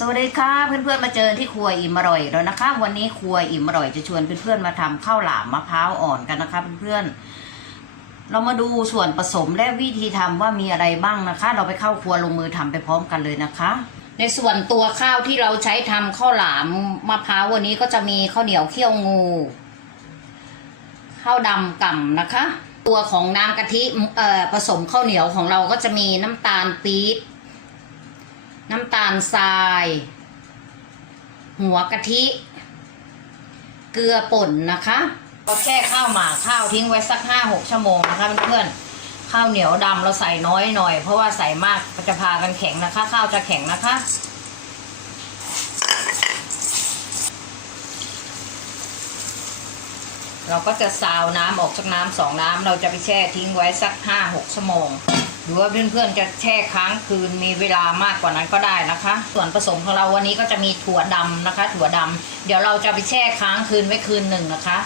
สวัสดีค่ะเพื่อนๆมาเจอที่ครัวอิ่มอร่อยแล้วนะคะ วันนี้ครัวอิ่มอร่อยจะชวนเพื่อนๆมาทำข้าวหลามมะพร้าวอ่อนกันนะคะเพื่อนๆเรามาดูส่วนผสมและวิธีทำว่ามีอะไรบ้างนะคะ เราไปเข้าครัวลงมือทำไปพร้อมกันเลยนะคะ ในส่วนตัวข้าวที่เราใช้ทำข้าวหลามมะพร้าววันนี้ก็จะมีข้าวเหนียวเคี่ยวงูข้าวดำก่ำนะคะ ตัวของน้ำกะทิเอ่อผสมข้าวเหนียวของเราก็จะมีน้ำตาลปี๊บ น้ำตาลทราย หัวกะทิ เกลือป่นนะคะเราแช่ข้าวหมากข้าวทิ้งไว้สักห้าหกชั่วโมงนะคะเพื่อนๆข้าวเหนียวดำเราใส่น้อยหน่อย เพราะว่าใส่มากจะพากันแข็งนะคะ ข้าวจะแข็งนะคะเราก็จะซาวน้ำออกจากน้ำสองน้ำเราจะไปแช่ทิ้งไว้สักห้าหกชั่วโมง รือว่าเพื่อนๆจะแช่ค้างคืนมีเวลามากกว่านั้นก็ได้นะคะ ส่วนผสมของเราวันนี้ก็จะมีถั่วดำนะคะ ถั่วดำเดี๋ยวเราจะไปแช่ค้างคืนไว้คืนหนึ่งนะคะ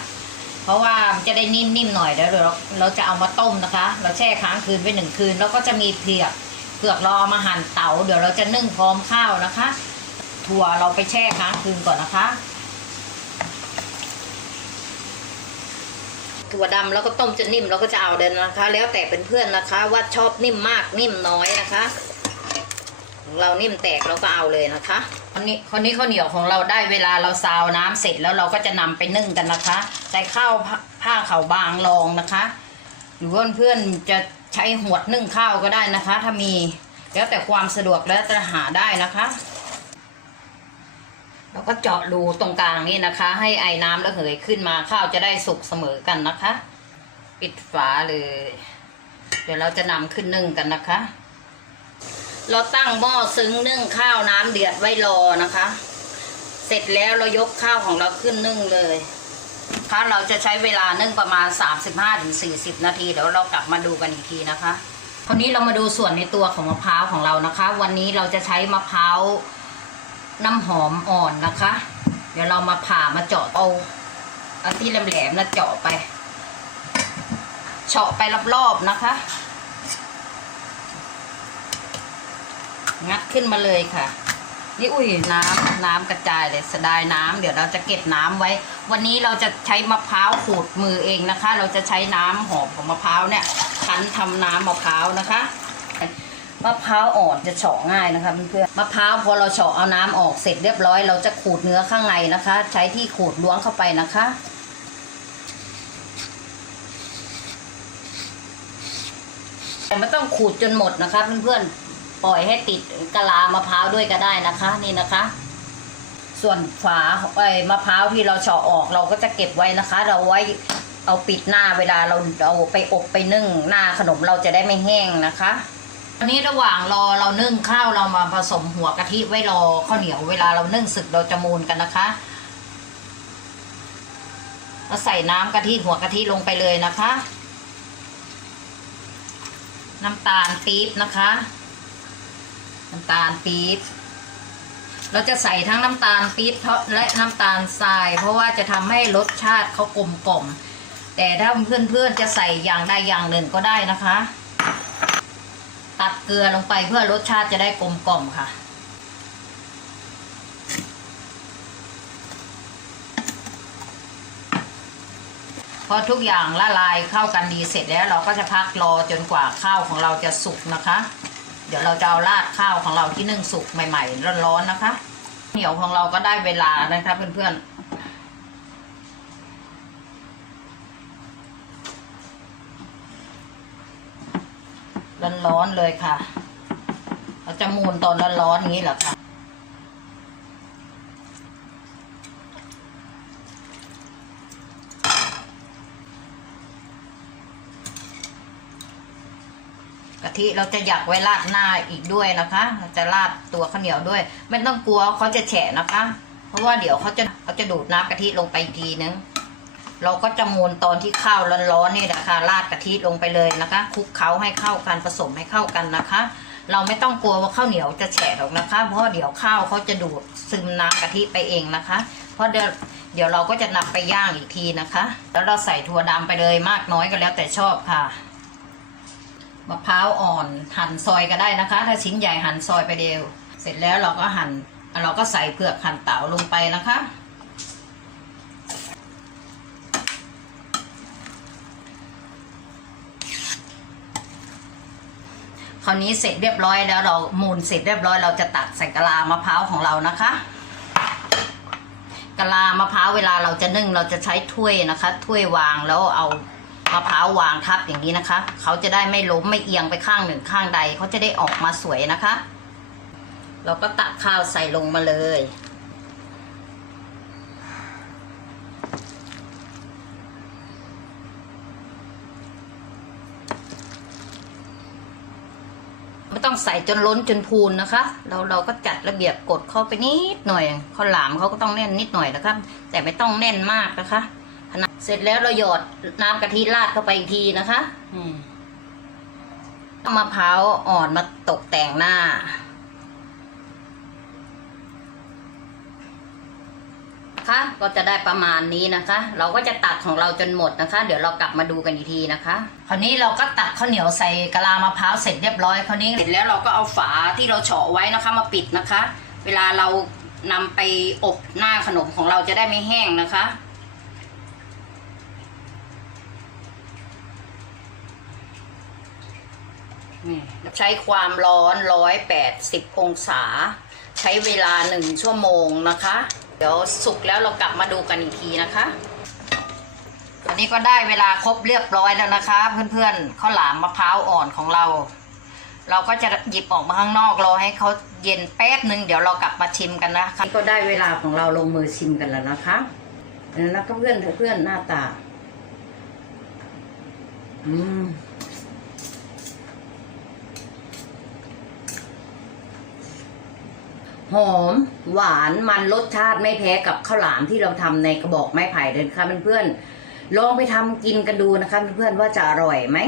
เพราะว่ามันจะได้นิ่มๆหน่อยเดี๋ยวเราเราจะเอามาต้มนะคะ เราแช่ค้างคืนไว้หนึ่งคืน แล้วก็จะมีเผือกเผือกเราเอามาหั่นเตาเดี๋ยวเราจะนึ่งพร้อมข้าวนะคะ ถั่วเราไปแช่ค้างคืนก่อนนะคะ ถั่วดำแล้วก็ต้มจนนิ่มเราก็จะเอาเดินนะคะ แล้วแต่เป็นเพื่อนนะคะ ว่าชอบนิ่มมากนิ่มน้อยนะคะเรานิ่มแตกเราก็เอาเลยนะคะคนนี้คนนี้ข้าวเหนียวของเราได้เวลาเราซาวน้ำเสร็จแล้วเราก็จะนำไปนึ่งกันนะคะ ใส่ข้าวผ้าผ้าขาวบางรองนะคะ หรือว่าเพื่อนจะใช้หวดนึ่งข้าวก็ได้นะคะ ถ้ามีแล้วแต่ความสะดวกแล้วจะหาได้นะคะ แล้วก็เจาะรูตรงกลางนี่นะคะ ให้ไอ้น้ำระเหยขึ้นมาข้าวจะได้สุกเสมอกันนะคะ ปิดฝาเลย เดี๋ยวเราจะนำขึ้นนึ่งกันนะคะ เราตั้งหม้อซึ้งนึ่งข้าวน้ำเดือดไว้รอนะคะ เสร็จแล้วเรายกข้าวของเราขึ้นนึ่งเลยค่ะเราจะใช้เวลานึ่งประมาณ 35-40 นาที เดี๋ยวเรากลับมาดูกันอีกทีนะคะคราวนี้เรามาดูส่วนในตัวของมะพร้าวของเรานะคะ วันนี้เราจะใช้มะพร้าว น้ำหอมอ่อนนะคะ เดี๋ยวเรามาผ่ามาเจาะเอาเอาที่แหลมๆแล้วเจาะไปเฉาะไปรอบๆนะคะ งัดขึ้นมาเลยค่ะ นี่อุ้ยน้ำน้ำกระจายเลยสดายน้ำเดี๋ยวเราจะเก็บน้ำไว้ วันนี้เราจะใช้มะพร้าวขูดมือเองนะคะ เราจะใช้น้ำหอมของมะพร้าวเนี่ยคั้นทำน้ำมะพร้าวนะคะ มะพร้าวอ่อนจะเฉาะง่ายนะคะเพื่อนๆมะพร้าวพอเราเฉาะเอาน้ำออกเสร็จเรียบร้อย เราจะขูดเนื้อข้างในนะคะ ใช้ที่ขูดล้วงเข้าไปนะคะแต่ไม่ต้องขูดจนหมดนะคะ เพื่อนๆปล่อยให้ติดกะลามะพร้าวด้วยก็ได้นะคะนี่นะคะ ส่วนฝาไอ้มะพร้าวที่เราเฉาะออกเราก็จะเก็บไว้นะคะ เราไว้เอาปิดหน้าเวลาเราเอาไปอบไปนึ่งหน้าขนมเราจะได้ไม่แห้งนะคะ อนนี้ระหว่างรอเรานึ่งข้าวเรามาผสมหัวกะทิไว้รอข้าวเหนียวเวลาเรานึ่งสึกเราจะมูนกันนะคะเราใส่น้ำกะทิหัวกะทิลงไปเลยนะคะ น้ำตาลปี๊บนะคะ น้ำตาลปี๊บเราจะใส่ทั้งน้ำตาลปี๊บและน้ำตาลทราย เพราะว่าจะทำให้รสชาติเขากลมกล่อมแต่ถ้าเพื่อนๆจะใส่อย่างใดอย่างหนึ่งก็ได้นะคะ ตัดเกลือลงไปเพื่อรสชาติจะได้กลมกล่อมค่ะ พอทุกอย่างละลายเข้ากันดีเสร็จแล้ว เราก็จะพักรอจนกว่าข้าวของเราจะสุกนะคะ เดี๋ยวเราจะเอาราดข้าวของเราที่นึ่งสุกใหม่ ๆ ร้อนๆนะคะ เหนียวของเราก็ได้เวลานะคะเพื่อนๆ ร้อนๆเลยค่ะ เราจะมูนตอนร้อนๆอย่างนี้เหรอคะกะทิเราจะอยากไว้ราดหน้าอีกด้วยนะคะเราจะราดตัวข้าวเหนียวด้วย ไม่ต้องกลัวเขาจะแฉะนะคะ เพราะว่าเดี๋ยวเขาจะเขาจะดูดน้ำกะทิลงไปทีนึง เราก็จะมูนตอนที่ข้าวร้อนๆนี่แหละคะราดกะทิลงไปเลยนะคะคลุกเคล้าให้เข้ากันผสมให้เข้ากันนะคะ เราไม่ต้องกลัวว่าข้าวเหนียวจะแฉะหรอกนะคะ เพราะเดี๋ยวข้าวเขาจะดูดซึมน้ำกะทิไปเองนะคะ เพราะเดี๋ยวเดี๋ยวเราก็จะนำไปย่างอีกทีนะคะ แล้วเราใส่ถั่วดำไปเลยมากน้อยก็แล้วแต่ชอบค่ะมะพร้าวอ่อนหั่นซอยก็ได้นะคะ ถ้าชิ้นใหญ่หั่นซอยไปเดียว เสร็จแล้วเราก็หั่นเราก็ใส่เผือกหั่นเต๋าลงไปนะคะ คราวนี้เสร็จเรียบร้อยแล้วเรามูนเสร็จเรียบร้อยเราจะตักใส่กะลามะพร้าวของเรานะคะกะลามะพร้าวเวลาเราจะนึ่งเราจะใช้ถ้วยนะคะ ถ้วยวางแล้วเอามะพร้าววางทับอย่างนี้นะคะ เขาจะได้ไม่ล้มไม่เอียงไปข้างหนึ่งข้างใดเขาจะได้ออกมาสวยนะคะ เราก็ตักข้าวใส่ลงมาเลย ต้องใส่จนล้นจนพูนนะคะ เราเราก็จัดระเบียบกดเข้าไปนิดหน่อยข้าวหลามเขาก็ต้องแน่นนิดหน่อยนะครับ แต่ไม่ต้องแน่นมากนะคะขณะเสร็จแล้วเราหยอดน้ำกะทิราดเข้าไปอีกทีนะคะอืมมะพร้าวอ่อนมาตกแต่งหน้า นะคะ ก็จะได้ประมาณนี้นะคะ เราก็จะตักของเราจนหมดนะคะ เดี๋ยวเรากลับมาดูกันอีกทีนะคะ คราวนี้เราก็ตักข้าวเหนียวใส่กะลามะพร้าวเสร็จเรียบร้อยคราวนี้เสร็จแล้วเราก็เอาฝาที่เราเฉาะไว้นะคะมาปิดนะคะ เวลาเรานำไปอบหน้าขนมของเราจะได้ไม่แห้งนะคะนี่ใช้ความร้อนร้อยแปดสิบองศา ใช้เวลาหนึ่งชั่วโมงนะคะ เดี๋ยวสุกแล้วเรากลับมาดูกันอีกทีนะคะอันนี้ก็ได้เวลาครบเรียบร้อยแล้วนะคะ เพื่อนๆข้าวหลามมะพร้าวอ่อนของเรา เราก็จะหยิบออกมาข้างนอกรอให้เขาเย็นแป๊บหนึ่งเดี๋ยวเรากลับมาชิมกันนะคะก็ได้เวลาของเราลงมือชิมกันแล้วนะคะแล้วก็เพื่อนเพื่อนหน้าตา อืม หอมหวานมันรสชาติไม่แพ้กับข้าวหลามที่เราทำในกระบอกไม้ไผ่เลยนะคะเพื่อนๆลองไปทำกินกันดูนะคะเพื่อนๆว่าจะอร่อยไหม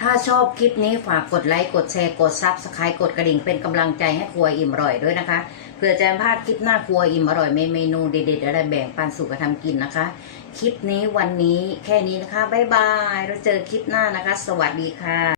ถ้าชอบคลิปนี้ฝากกดไลค์กดแชร์กดซับสไครต์กดกระดิ่งเป็นกำลังใจให้ครัวอิ่มอร่อยด้วยนะคะเพื่อจะพลาดคลิปหน้าครัวอิ่มอร่อยเมนูเด็ดๆอะไรแบ่งปันสู่กันทำกินนะคะ คลิปนี้วันนี้แค่นี้นะคะบ๊ายบายเราเจอคลิปหน้านะคะ สวัสดีค่ะ